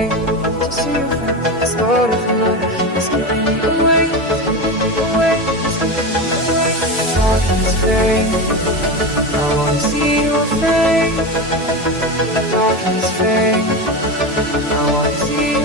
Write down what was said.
fade to see your face. The start of life is giving me away, away, away. Darkness fade, I wanna see your face. Darkness fade, I wanna see